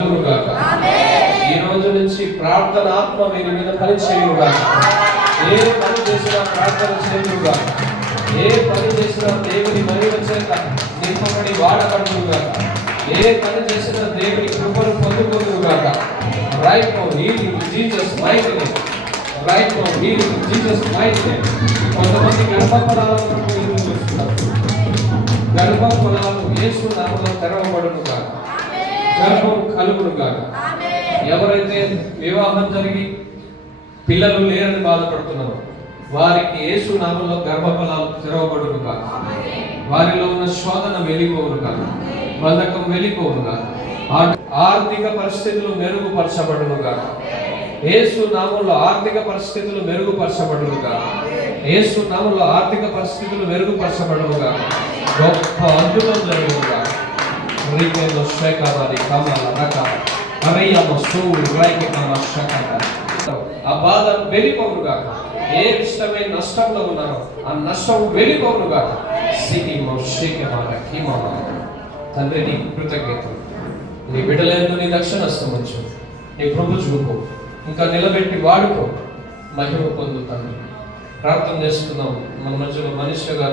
ఈ రోజు నుంచి ప్రార్థన ఆత్మ వీరి మీద పనిచేయుగా. ఏ పని చేసినా ప్రార్థన చేయుగా. ఏ పని చేసినా దేవుని మహిమ చేత నింపబడి వాడబడునుగా. ఏ పని చేసినా దేవుని కృపను పొందుకొనుగా. Right now healing in Jesus mighty name. Right now healing in Jesus mighty name. కొంతమంది గర్భఫలాలను ఎదురు చూస్తున్నారు. గర్భఫలాలు యేసు నామములో తెరవబడునుగా. గర్భం కలుగునుగా. ఎవరైతే వివాహం జరిగి పిల్లలు లేరని బాధపడుతున్నారో వారికి యేసు నామములో గర్భఫలాలు తెరవబడునుగా. వారిలో ఉన్న శోధన వెళ్ళిపోవునుగా. బంధకం వెళ్ళిపోవునుగా. ఆర్థిక పరిస్థితులు మెరుగుపరచబడునుగా. యేసు నామములో ఆర్థిక పరిస్థితులు మెరుగుపరచబడునుగా. యేసు నామములో ఆర్థిక పరిస్థితులు మెరుగుపరచబడునుగా. గొప్ప అద్భుతం జరుగునుగా. రీకేలో శ్వేకావారి కామాల రకాల అరయ్యమ్మ సూడు రైకి కామ శకట. ఆ బాధ వెళ్ళిపోవునుగా. ఏ ఇష్టమైన నష్టంలో ఉన్నారో ఆ నష్టం వెళ్ళిపోవునుగా. సికిమో షేకమాల కిమమ. తండ్రి నీ కృతజ్ఞతలు. నీ బిడ్డలందు నీ దక్షిణ హస్తముంచు. నీ ప్రభు చూపు ఇంకా నిలబెట్టి వాడుకో. మహిమ పొందుతాను. ప్రార్థన చేస్తున్నాం. మన మధ్యలో మనిషిగా